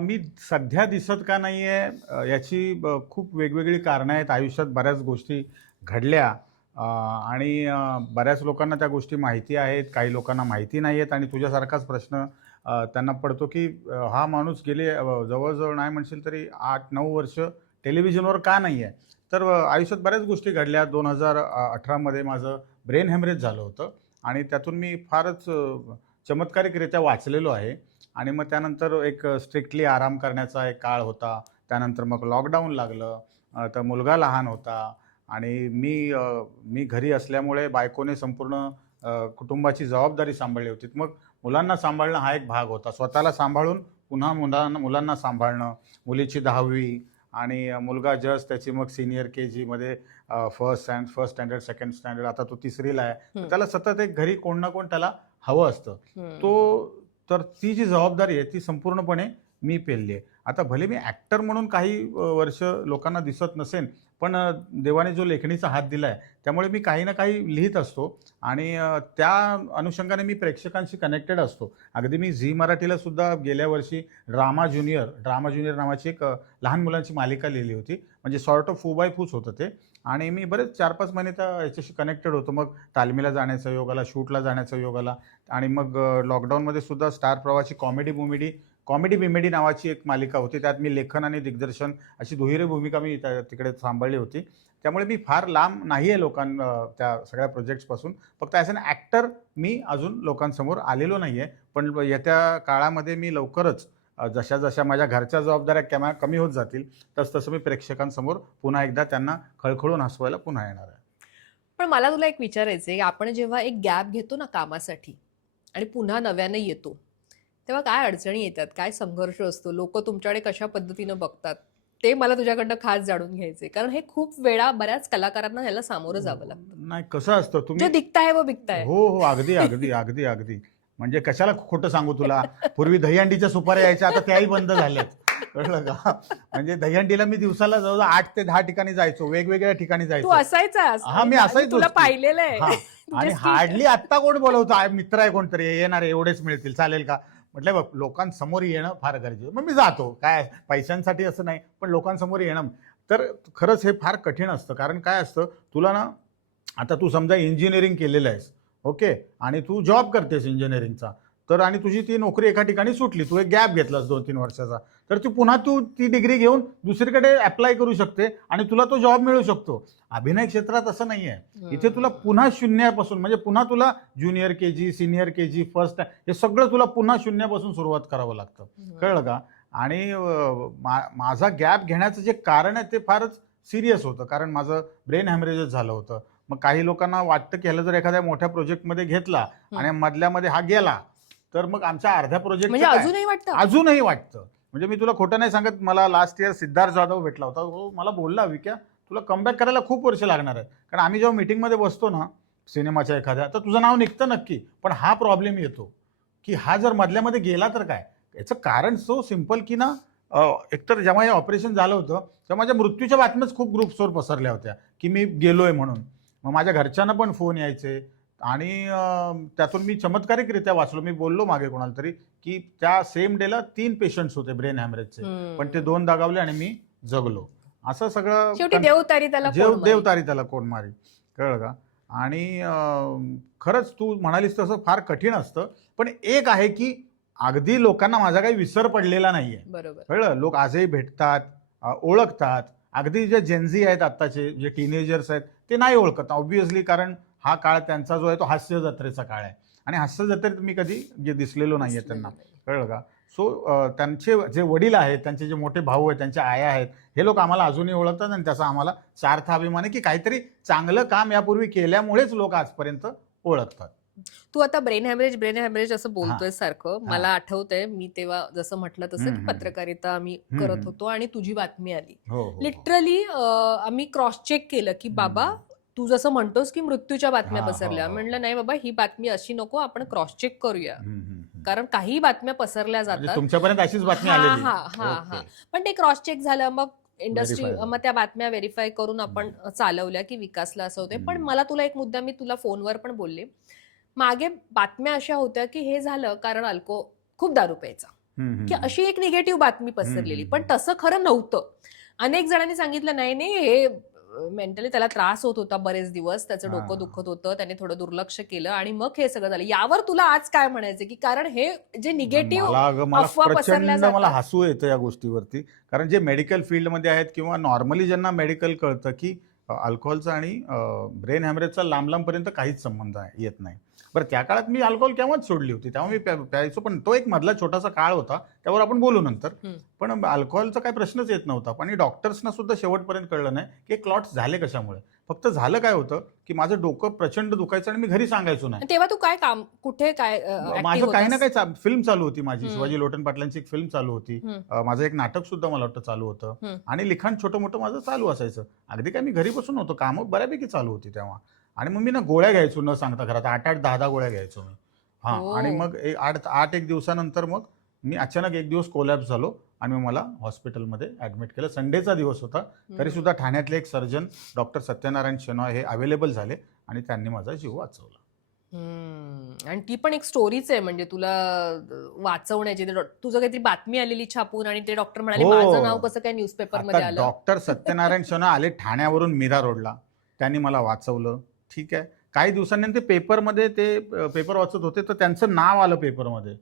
मी सध्या दिसत का नाहीये याची खूप वेगवेगळी कारणं आहेत. आयुष्यात बऱ्याच गोष्टी घडल्या आणि बऱ्याच लोकांना त्या गोष्टी माहिती आहेत, काही लोकांना माहिती नाही आहेत आणि तुझ्यासारखाच प्रश्न त्यांना पडतो, की हा माणूस गेले जवळ-जवळ नाही म्हणशील तरी 8-9 वर्ष टेलिव्हिजनवर का नाही आहे? तर आयुष्यात बऱ्याच गोष्टी घडल्या. 2018 मध्ये माझं ब्रेन हॅमरेज झालं होतं आणि त्यातून मी फारच चमत्कारिकरित्या वाचलेलो आहे. आणि मग त्यानंतर एक स्ट्रिक्टली आराम करण्याचा एक काळ होता. त्यानंतर मग लॉकडाऊन लागलं. तर मुलगा लहान होता आणि मी घरी असल्यामुळे बायकोने संपूर्ण कुटुंबाची जबाबदारी सांभाळली होती. मग मुलांना सांभाळणं हा एक भाग होता. स्वतःला सांभाळून पुन्हा मुलांना सांभाळणं. मुलीची 10वी आणि मुलगा जस्ट त्याची मग सीनियर के-जीमध्ये फर्स्ट स्टँडर्ड, सेकंड स्टँडर्ड, आता तो 3रीला आहे. तर हं, त्याला सतत एक घरी कोण ना कोण त्याला हवं असतं. हं. तो तर ती जी जबाबदारी आहे ती संपूर्णपणे मी पेलली आहे. आता भले मी ॲक्टर म्हणून काही वर्ष लोकांना दिसत नसेन, पण देवाने जो लेखणीचा हात दिलाय, त्यामुळे मी काही ना काही लिहीत असतो आणि त्या अनुषंगाने मी प्रेक्षकांशी कनेक्टेड असतो. अगदी मी झी मराठीला सुद्धा गेल्या वर्षी ड्रामा ज्युनियर नावाची एक लहान मुलांची मालिका लिहिली होती. म्हणजे सॉर्ट ऑफ फू बाय फूच होतं ते आणि मी बरेच 4-5 महिने त्या याच्याशी कनेक्टेड होतो. मग तालमीला जाण्याचा योग आला, शूटला जाण्याचा योग आला आणि मग लॉकडाऊनमध्ये सुद्धा स्टार प्रवाहाची कॉमेडी-बिमेडी नावाची एक मालिका होती. त्यात मी लेखन आणि दिग्दर्शन अशी दुहेरी भूमिका मी तिकडे सांभाळली होती. त्यामुळे मी फार लांब नाही आहे त्या सगळ्या प्रोजेक्ट्सपासून. फक्त ॲज अन ॲक्टर मी अजून लोकांसमोर आलेलो नाही आहे. पण येत्या काळामध्ये मी लवकरच जशा माझ्या घरच्या जबाबदाऱ्या कमी होत जातील, तसं मी प्रेक्षकांसमोर पुन्हा एकदा त्यांना खळखळून हसवायला पुन्हा येणार आहे. पण मला तुला एक विचारायचंय, की आपण जेव्हा एक गॅप घेतो ना कामासाठी आणि पुन्हा नव्याने येतो, तेव्हा काय अडचणी येतात? काय संघर्ष असतो? लोकं तुमच्याकडे कशा पद्धतीनं बघतात? ते मला तुझ्याकडनं खास जाणून घ्यायचंय. कारण हे खूप वेळा बऱ्याच कलाकारांना ह्याला सामोरं जावं लागतं. नाही कसं असतं जो तुम्ही दिखता है वो बिकता है. हो, हो. अगदी, अगदी, अगदी, अगदी. म्हणजे कशाला खोटं सांगू तुला. पूर्वी दहीहंडीच्या सुपाऱ्या यायच्या, आता त्याही बंद झाल्यात. कळलं का? म्हणजे दहीहंडीला मी दिवसाला जवळ-जवळ 8 ते 10 ठिकाणी जायचो. वेगवेगळ्या ठिकाणी तू जायचो. असायचास हां, मी असायचोच तुला की. पाहिलेलं आहे. हां. तुझे आणि स्किट. हार्डली आत्ता कोण बोलवतं, मित्र आहे कोणतरी, येणार आहे, एवढेच मिळतील, चालेल का? म्हटलं बघ, लोकांसमोर येणं फार गरजेचं. मग मी जातो. काय पैशांसाठी असं नाही, पण लोकांसमोर येणं. तर खरंच हे फार कठीण असतं. कारण काय असतं, तुला ना आता तू समजा इंजिनिअरिंग केलेलं आहेस, ओके. आणि तू जॉब करतेस इंजिनिअरिंगचा. तर आणि तुझी ती नोकरी एका ठिकाणी सुटली. तू एक गॅप घेतलास 2-3 वर्षाचा. तर तू पुन्हा ती डिग्री घेऊन दुसरीकडे ॲप्लाय करू शकते आणि तुला तो जॉब मिळू शकतो. अभिनय क्षेत्रात असं नाहीये. इथे तुला पुन्हा शून्यापासून म्हणजे पुन्हा तुला junior KG, senior KG, first हे सगळं तुला पुन्हा शून्यापासून सुरुवात करावं लागतं. कळलं का? आणि माझा गॅप घेण्याचं जे कारण आहे ते फारच सीरियस होतं. कारण माझं ब्रेन हॅमरेजच झालं होतं. मग काही लोकांना वाटतं की ह्याला जर एखाद्या मोठ्या प्रोजेक्टमध्ये घेतला आणि मधल्यामध्ये हा गेला, तर मग आमच्या अर्ध्या म्हणजे प्रोजेक्टचं काय? अजूनही वाटतं? अजूनही वाटतं. म्हणजे मी तुला खोटं नाही सांगत, मला लास्ट इयर सिद्धार्थ जाधव भेटला होता. हो, मला बोलला, "विक्या, तुला कमबॅक करायला खूप वर्ष लागणार आहेत." कारण आम्ही जेव्हा मीटिंगमध्ये बसतो ना, सिनेमाच्या एखाद्या, तर तुझं नाव निघतं नक्की. पण हा प्रॉब्लेम येतो, की हा जर मधल्यामध्ये गेला तर काय? याचं कारण सो सिंपल की ना, एकतर जेव्हा हे ऑपरेशन झालं होतं, तेव्हा माझ्या मृत्यूच्या बातम्याच खूप ग्रुप्सवर पसरल्या होत्या, की मी गेलोय म्हणून. मग माझ्या घरच्यांना पण फोन यायचे आणि त्यातून मी चमत्कारिकरित्या वाचलो. मी बोललो मागे कोणाला तरी, की त्या सेम डेला 3 पेशंट्स होते ब्रेन हॅमरेजचे. पण ते 2 दगावले आणि मी जगलो. असं सगळं शेवटी देव तारी त्याला कोण मारी. देव तारी त्याला कोण मारी. कळलं का? आणि खरंच तू म्हणालीस तसं फार कठीण असतं. पण एक आहे, की अगदी लोकांना माझा काही विसर पडलेला नाहीये. बरोबर. कळलं? लोक आजही भेटतात, ओळखतात. अगदी जे जेनझी आहेत आत्ताचे, जे टीनेजर्स आहेत, ते नाही ओळखत ऑब्व्हियसली, कारण हा काळ त्यांचा जो आहे तो हास्य जत्रेचा काळ आहे आणि हास्य जत्रेत मी कधी दिसलेलो नाहीये त्यांना. कळलं का? सो त्यांचे जे वडील आहेत, त्यांचे जे मोठे भाऊ आहेत, त्यांच्या आया आहेत, हे लोक आम्हाला अजूनही ओळखतात आणि त्याचा आम्हाला सार्थ अभिमान आहे, की काहीतरी चांगलं काम यापूर्वी केल्यामुळेच लोक आजपर्यंत ओळखतात. तू आता ब्रेन हॅमरेज असं हां, बोलतोय सारखं. हां. मला आठवतंय मी तेव्हा जसं म्हटलं तसं हं, की हं. पत्रकारिता आम्ही हं, करत हं. होतो आणि तुझी बातमी आली. हो, हो, हो. लिटरली आम्ही क्रॉस चेक केलं की बाबा हं. तू जसं म्हणतोस की मृत्यूच्या बातम्या हां. हो, पसरल्या. हो, म्हणलं हो. नाही बाबा ही बातमी अशी नको, आपण क्रॉस चेक करूया. हं, हं, हं. कारण काही बातम्या पसरल्या म्हणजे जातात. तुमच्यापर्यंत अशीच बातमी हां, आलेली. हां, हां, हां. ओके. पण ते क्रॉस चेक झालं. मग इंडस्ट्री व्हेरिफाय झालं. मग त्या बातम्या व्हेरिफाय करून आपण हं. चालवल्या की विकासला असं होतंय. पण हं. मला तुला एक मुद्दा मी तुला फोनवर पण बोलले. मागे बातम्या अशा होत्या की हे झालं कारण खूप दारू प्यायचा. की अशी एक निगेटिव्ह बातमी पसरलेली. पण तसं खरं नव्हतं. अनेक जणांनी सांगितलं नाही नाही हे मेंटली त्याला त्रास होत होता बरेच दिवस, त्याचं डोकं दुखत होतं, त्याने थोडं दुर्लक्ष केलं आणि मग हे सगळं झालं. यावर तुला आज काय म्हणायचं की कारण हे जे निगेटिव्ह मला अफवा पसरल्या प्रचंड मला जातात. हसू येतं या गोष्टीवरती. कारण जे मेडिकल फील्डमध्ये आहेत किंवा नॉर्मली ज्यांना मेडिकल कळतं की अल्कोहोलचा आणि ब्रेन हॅमरेजचा लांब लांबपर्यंत काहीच संबंध येत नाही. बरं, त्या काळात मी अल्कोहोल केव्हाच सोडली होती, तेव्हा मी प्यायचो, पण तो एक मधला छोटासा काळ होता, त्यावर आपण बोलू नंतर. पण अल्कोहोलचा काही प्रश्नच येत नव्हता. आणि डॉक्टर्सना सुद्धा शेवटपर्यंत कळलं नाही की क्लॉट्स झाले कशामुळे. फक्त झालं काय होतं की माझं डोकं प्रचंड दुखायचं आणि मी घरी सांगायचो नाही. तेव्हा तू काय काम कुठे काय माझं काही ना काही फिल्म चालू होती माझी, शिवाजी लोटन पाटलांची एक फिल्म चालू होती, माझं एक नाटक सुद्धा मला वाटतं चालू होतं आणि लिखाण छोटं मोठं माझं चालू असायचं. अगदी काय मी घरी बसून होतो, कामं बऱ्यापैकी चालू होती तेव्हा. आणि मग मी ना गोळ्या घ्यायचो न सांगता घरात, 8-8, 10-10 गोळ्या घ्यायचो मी. आणि मग 8 दिवसानंतर मग मी अचानक एक दिवस कोलॅप्स झालो आणि मग मला हॉस्पिटलमध्ये ऍडमिट केलं. संडेचा दिवस होता, तरी सुद्धा ठाण्यातले एक सर्जन डॉक्टर सत्यनारायण शेनॉय हे अवेलेबल झाले आणि त्यांनी माझा जीव वाचवला. आणि ती पण एक स्टोरीच आहे म्हणजे तुला वाचवण्याची. तुझं काहीतरी बातमी आलेली छापून आणि ते डॉक्टर म्हणाले माझं नाव कसं काय न्यूजपेपर मध्ये आलं. डॉक्टर सत्यनारायण शेनॉय आले ठाण्यावरून मीरा रोडला, त्यांनी मला वाचवलं. ठीक आहे. काही दिवसांनी ते पेपरमध्ये ते पेपर वाचत होते तर त्यांचं नाव आलं पेपरमध्ये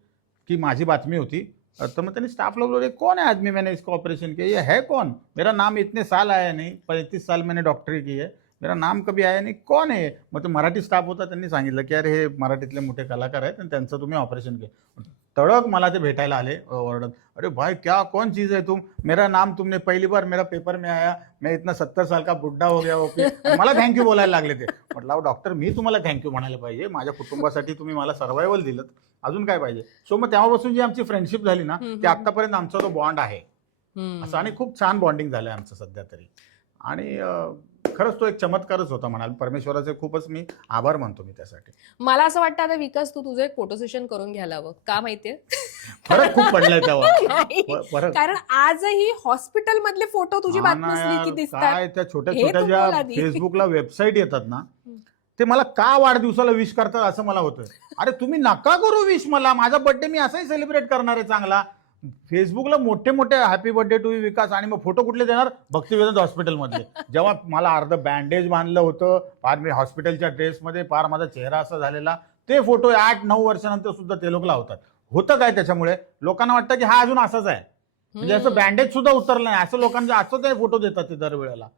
की माझी बातमी होती. तर मग त्यांनी स्टाफला बोलवले, कौन है आदमी मैंने इसको ऑपरेशन किया, ये है कौन, मेरा नाम इतने साल आया नहीं, 35 साल मैंने डॉक्टरी की है, मेरा नाम कभी आया नहीं, कौन है. मग तो मराठी स्टाफ होता, त्यांनी सांगितलं की अरे हे मराठीतले मोठे कलाकार आहेत आणि त्यांचं तुम्ही ऑपरेशन केलं. तडक मला ते भेटायला आले ओरडत, अरे भाई क्या कौन चीज़ है तुम, मेरा नाम तुमने पहली बार मेरा पेपर में आया, मैं इतना 70 साल का बुड्ढा हो गया ओके. मला थँक्यू बोलायला लागले ते. म्हटलं डॉक्टर मी तुम्हाला थँक्यू म्हणायला पाहिजे, माझ्या कुटुंबासाठी तुम्ही मला सर्व्हायवल दिलं, अजून काय पाहिजे. सो मग तेव्हापासून जी आमची फ्रेंडशिप झाली ना ती आतापर्यंत आमचा तो बॉन्ड आहे असं, आणि खूप छान बॉन्डिंग झालंय आमचं सध्या तरी. आणि खरंच तो एक चमत्कारच होता म्हणाल. परमेश्वराचे खूपच मी आभार मानतो मी त्यासाठी. मला असं वाटतं आता विकास तू तुझं एक फोटो सेशन करून घ्यायला हवं का माहितीये. फरक खूप पडलाय तेव्हा. फरक कारण आजही हॉस्पिटल मधले फोटो तुझी बातमी असली की दिसतात. काय त्या छोट्या छोट्या ज्या फेसबुकला वेबसाईट येतात ना ते मला का वाढदिवसाला विश करतात असं मला होतं. अरे तुम्ही नका करू विश मला, माझा बर्थडे मी असाही सेलिब्रेट करणार आहे चांगला. फेसबुकला मोठे मोठे हॅपी बर्थडे टू विकास, आणि मग फोटो कुठले देणार, भक्तिवेदांत हॉस्पिटलमधले. जेव्हा मला अर्ध बँडेज बांधलं होतं, फार मी हॉस्पिटलच्या ड्रेसमध्ये, फार माझा चेहरा असा झालेला, ते फोटो 8-9 वर्षानंतर सुद्धा ते लोक लावतात. होतं काय त्याच्यामुळे, लोकांना वाटतं की हा अजून असाच आहे, म्हणजे असं बँडेज सुद्धा उतरलं नाही असं लोकांचं असं ते फोटो देतात ते दरवेळेला.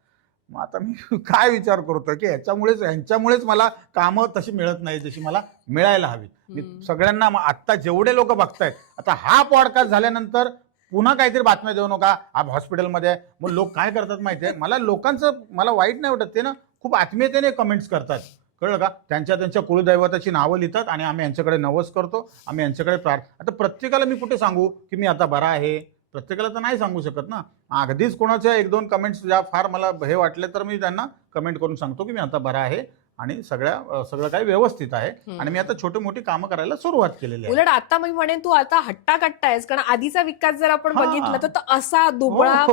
मग आता मी काय विचार करतो की ह्यांच्यामुळेच मला कामं तशी मिळत नाही जशी मला मिळायला हवी. मी सगळ्यांना आता जेवढे लोक बघतायत, आता हा पॉडकास्ट झाल्यानंतर पुन्हा काहीतरी बातम्या देऊ नका आप हॉस्पिटलमध्ये. मग लोक काय करतात माहितीये, मला वाईट नाही वाटत, ते ना खूप आत्मीयतेने कमेंट्स करतात, कळलं का. त्यांच्या कुलदैवताची नावं लिहितात आणि आम्ही यांच्याकडे नवस करतो, आम्ही यांच्याकडे आता प्रत्येकाला मी कुठे सांगू की मी आता बरा आहे, प्रत्येकाला तर नाही सांगू शकत ना. अगदीच कोणाच्या 1-2 कमेंट्स ज्या फार मला हे वाटले तर मी त्यांना कमेंट करून सांगतो की मी आता बरा आहे आणि सगळं काही व्यवस्थित आहे आणि मी आता छोटी मोठी कामं करायला सुरुवात केलेली आहे. उलट आता मी म्हणेन तू आता हट्टा आहेस, कारण आधीचा विकास जर आपण बघितलं तर असा दुबळा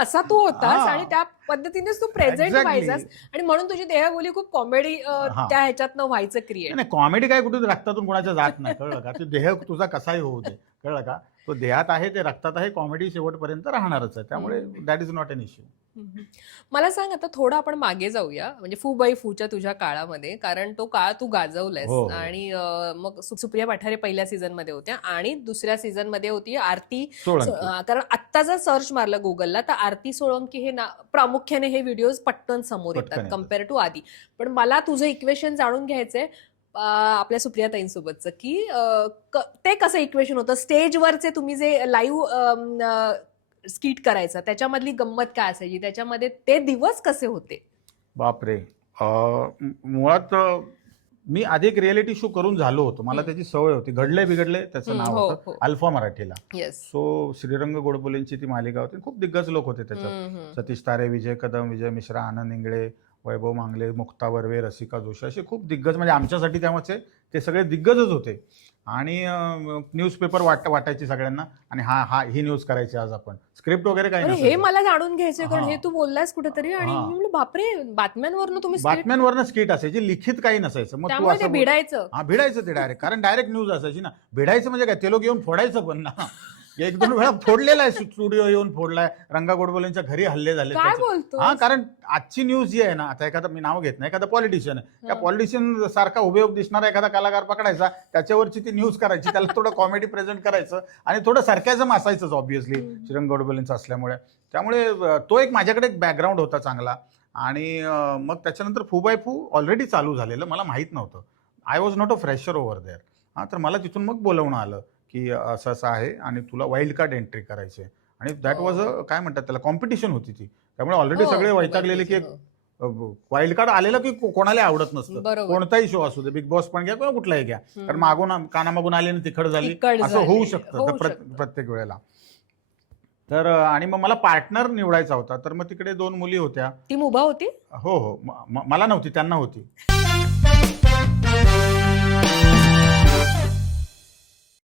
असा तू होतास आणि त्या पद्धतीनेच तू प्रेझेंट व्हायचास आणि म्हणून तुझी देहबोली खूप कॉमेडी त्या ह्याच्यातनं व्हायचं क्रिएट. नाही, कॉमेडी काय कुठे रक्तातून कोणाच्या जात नाही, कळलं का. तो देह तुझा कसाही होऊ दे, कळलं का. तो देहात आहे, ते रक्तात आहे, कॉमेडी शेवटपर्यंत राहणारच आहे, त्यामुळे that is not an issue. मला सांग आता थोडं आपण मागे जाऊया, म्हणजे फू बाई फूच्या तुझ्या काळामध्ये, कारण तो काळ तू गाजवलायस. आणि मग सुप्रिया पठारे पहिल्या सीझन मध्ये होत्या आणि दुसऱ्या सीझन मध्ये होती आरती सोळंकी. कारण आत्ता जर सर्च मारलं गुगलला तर आरती सोळंकी हे प्रामुख्याने हे व्हिडिओज पटकन समोर येतात कम्पेअर टू आधी. पण मला तुझं इक्वेशन जाणून घ्यायचंय आपल्या सुप्रियाताईंसोबतचं, की ते कसं इक्वेशन होतं, स्टेजवरचे तुम्ही जे लाईव्ह स्किट करायचा त्याच्यामधली गंमत काय असायची, त्याच्यामध्ये ते दिवस कसे होते. बापरे, मुळात मी आधी एक रियालिटी शो करून झालो होतो, मला त्याची सवय होती. घडले बिघडले त्याचं नाव होतं, अल्फा मराठीला. सो श्रीरंग गोडबोलेंची ती मालिका होती, खूप दिग्गज लोक होते त्याच्यात. सतीश तारे, विजय कदम, विजय मिश्रा, आनंद इंगळे, वैभव मांगले, मुक्ता बर्वे, रसिका जोशी असे खूप दिग्गज, म्हणजे आमच्यासाठी तेव्हाचे ते सगळे दिग्गजच होते. आणि न्यूजपेपर वाटायची सगळ्यांना, आणि ही न्यूज करायची आज आपण, स्क्रिप्ट वगैरे काही अरे हे नसायचं. मला जाणून घ्यायचंय, कारण हां. हे तू बोललास कुठेतरी आणि मी हां. म्हणलं बापरे, बातम्यांवरनं तुम्ही script- बातम्यांवरनं स्किट असायची, लिखित काही नसायचं. मग तू त्यामुळे ते असं भिडायचं. हा भिडायचं ते डायरेक्ट, कारण डायरेक्ट न्यूज असायची ना. भिडायचं म्हणजे काय, ते लोक येऊन फोडायचं पण ना. एक दोन वेळा फोडलेला आहे, स्टुडिओ येऊन फोडलाय, रंगा गोडबोलेंच्या घरी हल्ले झाले काय त्याचे. बोलतो? हा, कारण आजची न्यूज जी आहे ना, आता एखादा, मी नाव घेत नाही, एखादा पॉलिटिशियन आहे, त्या पॉलिटिशियन सारखा हुबेहूब दिसणारा एखादा कलाकार पकडायचा, त्याच्यावरची ती न्यूज करायची, त्याला थोडं कॉमेडी प्रेझेंट करायचं, आणि थोडं सरकॅझम असायचंच ऑब्व्हियसली रंगा गोडबोलेंचं असल्यामुळे. त्यामुळे तो एक माझ्याकडे एक बॅकग्राऊंड होता चांगला. आणि मग त्याच्यानंतर फू बाय फू ऑलरेडी चालू झालेलं, मला माहीत नव्हतं. I was not a fresher over there. हां, तर मला तिथून मग बोलवणं आलं की असं असं आहे आणि तुला वाईल्ड कार्ड एंट्री करायची आहे. आणि दॅट वॉज अ, काय म्हणतात त्याला, कॉम्पिटिशन होती ती. त्यामुळे ऑलरेडी हो, सगळे हो, वैतागलेले की हो. वाईल्ड कार्ड आलेलं की कोणाला आवडत नसतं. बरोबर. कोणताही शो असू दे, बिग बॉस पण घ्या किंवा कुठलाही घ्या, कारण मागून कानामागून आली आणि तिखट झाली, तिखट असं होऊ झाली, शकतं होऊ तर शकतं. प्रत्येक वेळेला. तर आणि मग मला पार्टनर निवडायचा होता, तर मग तिकडे 2 मुली होत्या. ती मुभा होती. हो, हो. मला नव्हती, त्यांना होती.